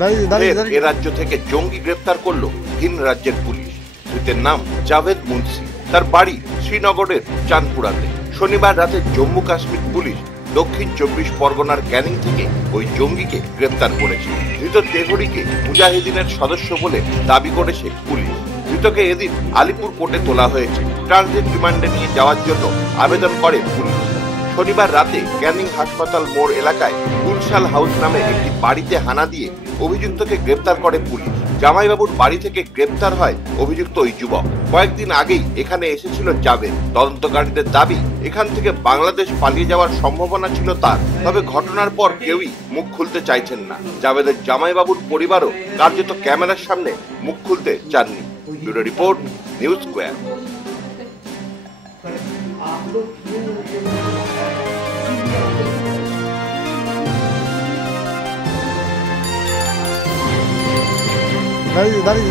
ফের এ রাজ্য থেকে জঙ্গি গ্রেপ্তার করলো ভিন রাজ্যের পুলিশ। ধৃতের নাম জাভেদ মুন্সি, তার বাড়ি শ্রীনগরের চাঁদপুরাতে। শনিবার রাতে জম্মু কাশ্মীর পুলিশ দক্ষিণ 24 পরগনার ক্যানিং থেকে ওই জঙ্গিকে গ্রেপ্তার করেছে। ধৃত তেহরিকে মুজাহিদিনের সদস্য বলে দাবি করেছে পুলিশ। ধৃতকে এদিন আলিপুর কোর্টে তোলা হয়েছে। ট্রানজিট রিমান্ডে নিয়ে যাওয়ার জন্য আবেদন করে পুলিশ। শনিবার রাতে ক্যানিং হাসপাতাল মোড় এলাকায় গুলশাল হাউস নামে একটি বাড়িতে হানা দিয়ে অভিযুক্তকে গ্রেপ্তার করে পুলিশ। জামাইবাবুর বাড়ি থেকে গ্রেপ্তার হয় অভিযুক্ত ওই যুবক। কয়েকদিন আগেই এখানে এসেছিল জাভেদ। তদন্তকারীদের দাবি, এখান থেকে বাংলাদেশ পালিয়ে যাওয়ার সম্ভাবনা ছিল তার। তবে ঘটনার পর কেউই মুখ খুলতে চাইছেন না। জাভেদের জামাইবাবুর পরিবারও কার্যত ক্যামেরার সামনে মুখ খুলতে চাননি। Bureau report, news square. দাঁড়িয়ে